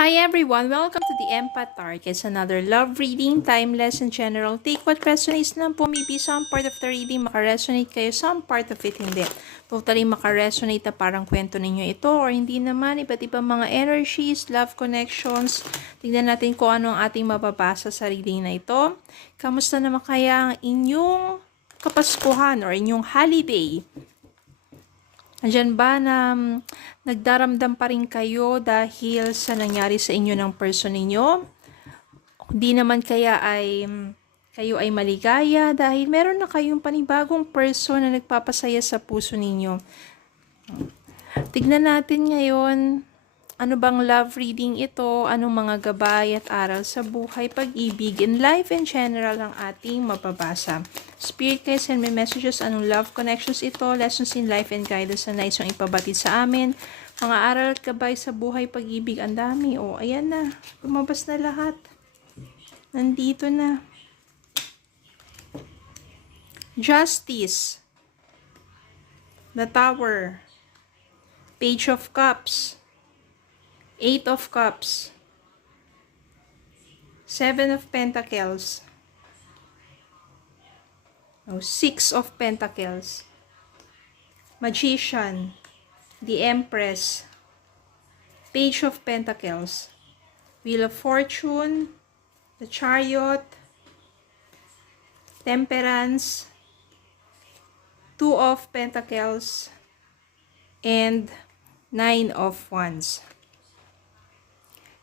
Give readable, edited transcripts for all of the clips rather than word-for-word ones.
Hi everyone! Welcome to the Empath Tarot. It's another love reading, timeless and general. Take what resonates lang po. Maybe some part of the reading makaresonate kayo, some part of it hindi. Totally makaresonate na parang kwento ninyo ito or hindi naman. Iba't ibang mga energies, love connections. Tingnan natin kung ano ang ating mababasa sa reading na ito. Kamusta naman kaya ang inyong kapaskuhan or inyong holiday? Andiyan ba na nagdaramdam pa rin kayo dahil sa nangyari sa inyo ng person ninyo? Hindi naman kaya ay kayo ay maligaya dahil meron na kayong panibagong person na nagpapasaya sa puso ninyo. Tignan natin ngayon, ano bang love reading ito, anong mga gabay at aral sa buhay, pag-ibig, in life in general ang ating mababasa. Spirit guys, send me messages, anong love connections ito, lessons in life and guidance na nais yung ipabatid sa amin, mga aral at gabay sa buhay, pag-ibig, ang dami. O, ayan na, lumabas na lahat. Nandito na. Justice. The Tower. Page of Cups. 8 of Cups. 7 of Pentacles. 6 of Pentacles. Magician. The Empress. Page of Pentacles. Wheel of Fortune. The Chariot. Temperance. 2 of Pentacles. And 9 of Wands.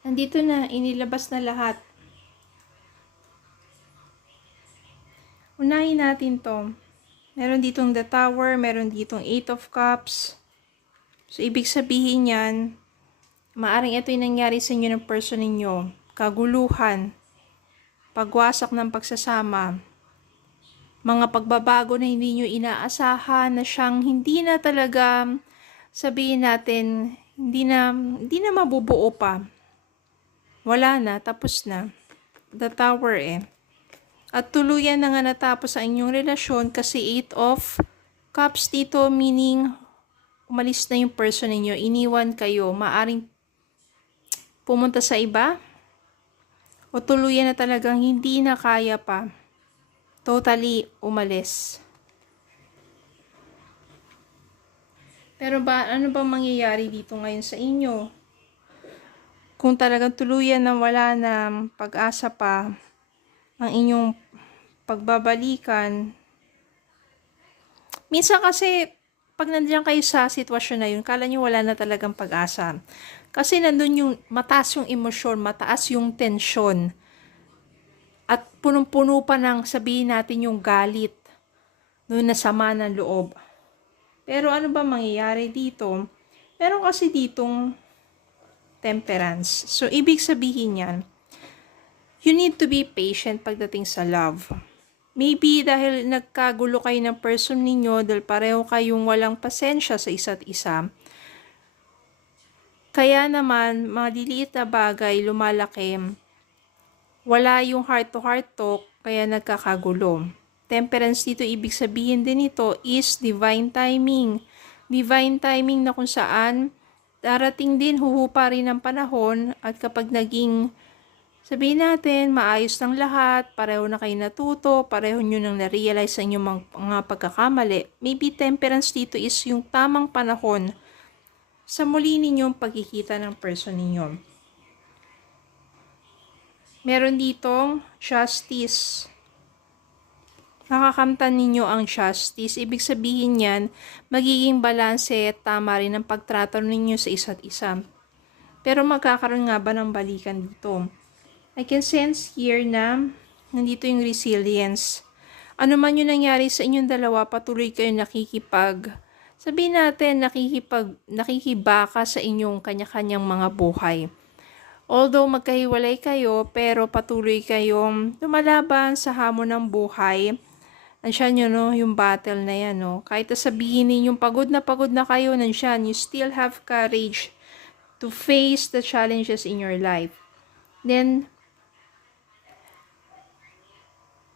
Nandito na, inilabas na lahat. Unahin natin to. Meron ditong The Tower, meron ditong 8 of Cups. So, ibig sabihin yan, maaring ito yung nangyari sa inyo ng person ninyo. Kaguluhan, pagwasak ng pagsasama, mga pagbabago na hindi nyo inaasahan, na siyang hindi na talaga, sabihin natin, hindi na mabubuo pa. Wala na, tapos na. The Tower At tuluyan na nga natapos ang inyong relasyon kasi 8 of Cups dito, meaning umalis na yung person ninyo, iniwan kayo, maaring pumunta sa iba, o tuluyan na talagang hindi na kaya pa. Totally umalis. Pero ano ba mangyayari dito ngayon sa inyo? Kung talagang tuluyan na wala na pag-asa pa ang inyong pagbabalikan. Minsan kasi, pag nandiyan kayo sa sitwasyon na yun, kala nyo wala na talagang pag-asa. Kasi nandun yung mataas yung emosyon, mataas yung tensyon. At punong-puno pa ng sabihin natin yung galit. Noon na sama ng loob. Pero ano ba mangyayari dito? Meron kasi ditong temperance. So, ibig sabihin yan, you need to be patient pagdating sa love. Maybe dahil nagkagulo kayo ng person ninyo, dahil pareho kayong walang pasensya sa isa't isa. Kaya naman, maliliit na bagay, lumalaki. Wala yung heart-to-heart talk, kaya nagkakagulo. Temperance dito, ibig sabihin din ito is divine timing. Divine timing na kung saan darating din, huhupa rin ang panahon at kapag naging, sabihin natin, maayos ng lahat, pareho na kayo natuto, pareho nyo nang na-realize sa inyong mga pagkakamali, maybe temperance dito is yung tamang panahon sa muli ninyong pagkikita ng person ninyo. Meron ditong justice. Nakakamtan ninyo ang justice. Ibig sabihin yan, magiging balanse at tama rin ang pagtrato ninyo sa isa't isa. Pero magkakaroon nga ba ng balikan dito? I can sense here na nandito yung resilience. Ano man yung nangyari sa inyong dalawa, patuloy kayo sabihin natin, nakikibaka sa inyong kanya-kanyang mga buhay. Although magkahiwalay kayo, pero patuloy kayong lumalaban sa hamon ng buhay. Nandiyan yun, no? Yung battle na yan. No? Kahit sabihin ninyong pagod na kayo, nandiyan, you still have courage to face the challenges in your life. Then,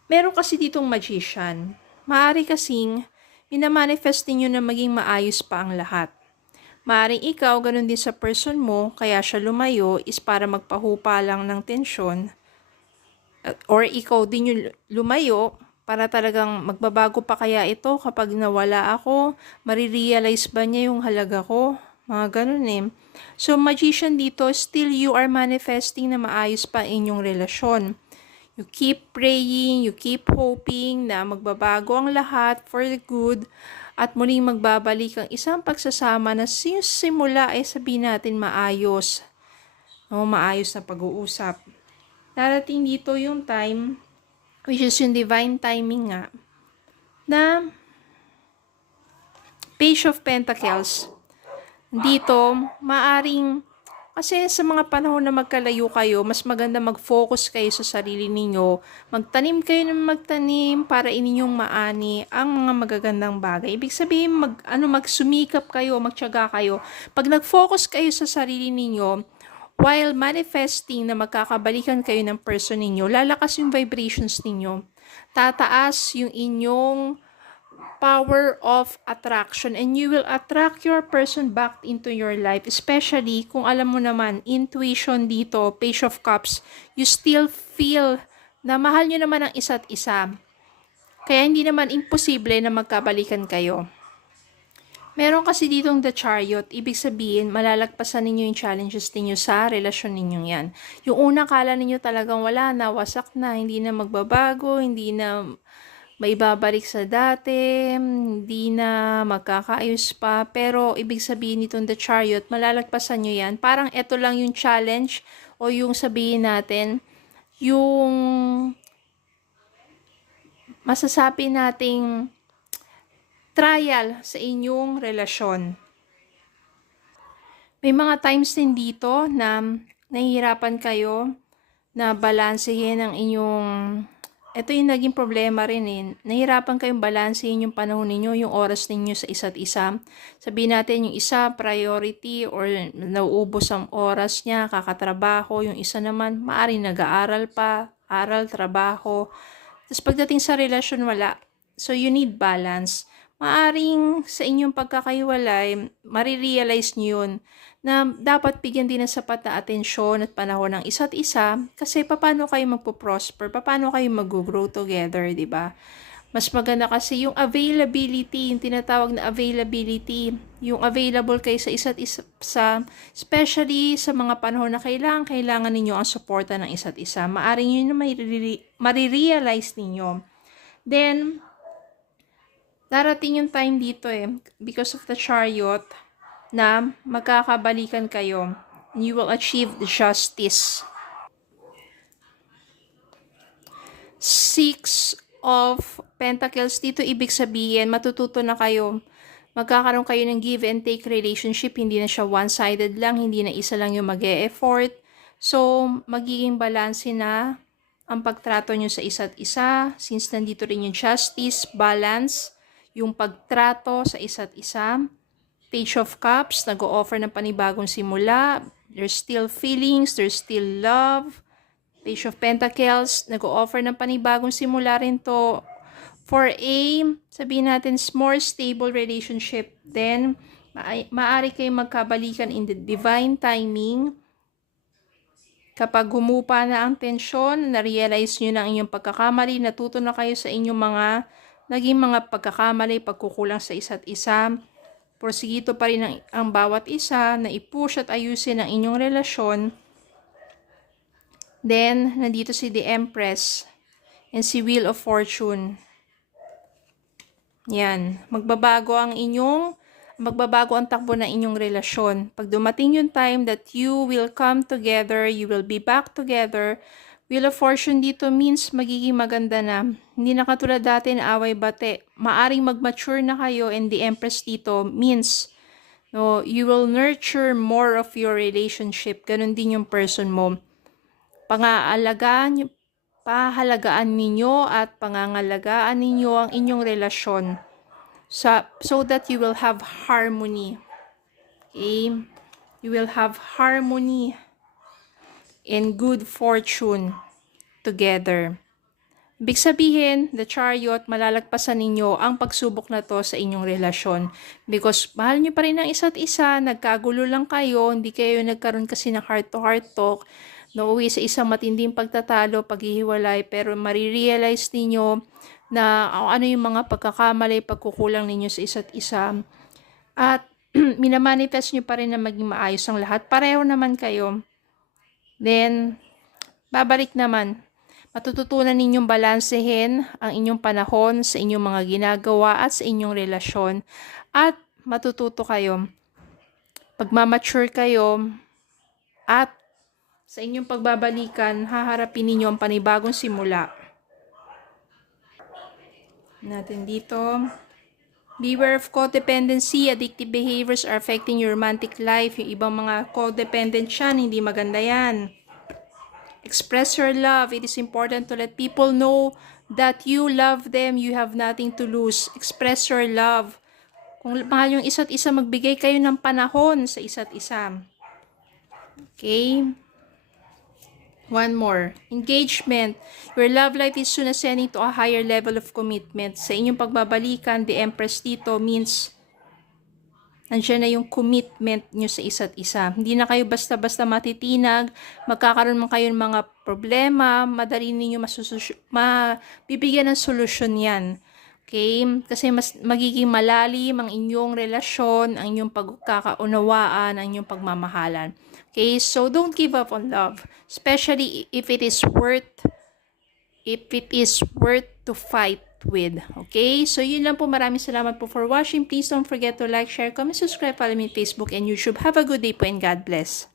meron kasi ditong magician. Maaari kasing minamanifest ninyo na maging maayos pa ang lahat. Maaring ikaw, ganun din sa person mo, kaya siya lumayo is para magpahupa lang ng tensyon. Or ikaw din yung lumayo para talagang magbabago pa kaya ito kapag nawala ako, marirealize ba niya yung halaga ko? Mga ganun eh. So, magician dito, still you are manifesting na maayos pa inyong relasyon. You keep praying, you keep hoping na magbabago ang lahat for the good at muling magbabalik ang isang pagsasama na simula ay sabihin natin maayos. No, maayos na pag-uusap. Darating dito yung time, which is yung divine timing nga, na Page of Pentacles. Dito, maaring, kasi sa mga panahon na magkalayo kayo, mas maganda mag-focus kayo sa sarili ninyo. Magtanim kayo ng magtanim para ininyong maani ang mga magagandang bagay. Ibig sabihin, magsumikap kayo, magtiyaga kayo. Pag nag-focus kayo sa sarili ninyo, while manifesting na magkakabalikan kayo ng person ninyo, lalakas yung vibrations ninyo. Tataas yung inyong power of attraction and you will attract your person back into your life. Especially kung alam mo naman, intuition dito, Page of Cups, you still feel na mahal nyo naman ang isa't isa. Kaya hindi naman imposible na magkabalikan kayo. Meron kasi ditong The Chariot, ibig sabihin, malalagpasan ninyo yung challenges ninyo sa relasyon ninyong yan. Yung unang kala ninyo talagang wala na, wasak na, hindi na magbabago, hindi na may babalik sa dati, hindi na magkakaayos pa, pero ibig sabihin nitong The Chariot, malalagpasan nyo yan. Parang ito lang yung challenge o yung sabihin natin, yung masasabi nating trial sa inyong relasyon. May mga times din dito na nahihirapan kayo na balansehin ang inyong. Ito yung naging problema rin eh. Nahirapan kayong balansehin yung panahon ninyo, yung oras ninyo sa isa't isa. Sabihin natin yung isa, priority or nauubos ang oras niya, kakatrabaho. Yung isa naman, maaaring nag-aaral pa, aral, trabaho. Tapos pagdating sa relasyon, wala. So you need balance. Maaring sa inyong pagkakaiwalay, marirealize nyo yun na dapat bigyan din ng sapat na atensyon at panahon ng isa't isa kasi paano kayo magpo-prosper, paano kayo mag-grow together, di ba? Mas maganda kasi yung availability, yung tinatawag na availability, yung available kayo sa isa't isa, especially sa mga panahon na kailangan ninyo ang suporta ng isa't isa. Maaring yun na marirealize ninyo. Then, darating yung time dito because of the Chariot, na magkakabalikan kayo. You will achieve justice. 6 of Pentacles, dito ibig sabihin, matututo na kayo. Magkakaroon kayo ng give and take relationship. Hindi na siya one-sided lang. Hindi na isa lang yung mag-e-effort. So, magiging balanse na ang pagtrato nyo sa isa't isa. Since nandito rin yung justice, balance, yung pagtrato sa isa't isa. Page of Cups, nag-o-offer ng panibagong simula. There's still feelings, there's still love. Page of Pentacles, nag-o-offer ng panibagong simula rin to for a, sabihin natin, more stable relationship. Then, maaari kayong magkabalikan in the divine timing. Kapag humupa na ang tensyon, na-realize nyo na ang inyong pagkakamali, natuto na kayo sa inyong naging mga pagkakamali, pagkukulang sa isa't isa. Porsigito pa rin ang bawat isa na i-push at ayusin ang inyong relasyon. Then, nandito si The Empress and si Wheel of Fortune. Yan. Magbabago ang takbo ng inyong relasyon. Pag dumating yung time that you will come together, you will be back together, Wheel of Fortune dito means magiging maganda na. Hindi na katulad dati na away bate. Maaring mag-mature na kayo and the Empress dito means you will nurture more of your relationship. Ganon din yung person mo. Pahalagaan ninyo at pangangalagaan ninyo ang inyong relasyon so that you will have harmony. Okay? You will have harmony and good fortune together. Ibig sabihin, the Chariot, malalagpasan ninyo ang pagsubok na to sa inyong relasyon. Because mahal nyo pa rin ang isa't isa, nagkagulo lang kayo, hindi kayo nagkaroon kasi ng heart-to-heart talk, nauwi sa isang matinding pagtatalo, paghihiwalay, pero marirealize ninyo na ano yung mga pagkakamali, pagkukulang ninyo sa isa't isa. At minamanifest nyo pa rin na maging maayos ang lahat. Pareho naman kayo. Then, babalik naman. Matututunan ninyong balansehin ang inyong panahon sa inyong mga ginagawa at sa inyong relasyon. At matututo kayo. Pagmamature kayo at sa inyong pagbabalikan, haharapin ninyo ang panibagong simula. Natin dito. Beware of codependency. Addictive behaviors are affecting your romantic life. Yung ibang mga codependent yan, hindi maganda yan. Express your love. It is important to let people know that you love them. You have nothing to lose. Express your love. Kung mahal yung isa't isa, magbigay kayo ng panahon sa isa't isa. Okay? One more. Engagement. Your love life is soon ascending to a higher level of commitment. Sa inyong pagbabalikan, the Empress dito means nandiyan na yung commitment nyo sa isa't isa. Hindi na kayo basta-basta matitinag, magkakaroon man kayo ng mga problema, madali ninyo mabibigyan ng solusyon yan. Okay? Kasi mas magiging malalim ang inyong relasyon, ang inyong pagkakaunawaan, ang inyong pagmamahalan. Okay? So, don't give up on love. Especially if it is worth to fight with. Okay? So, yun lang po. Maraming salamat po for watching. Please don't forget to like, share, comment, subscribe, follow me on Facebook and YouTube. Have a good day po and God bless.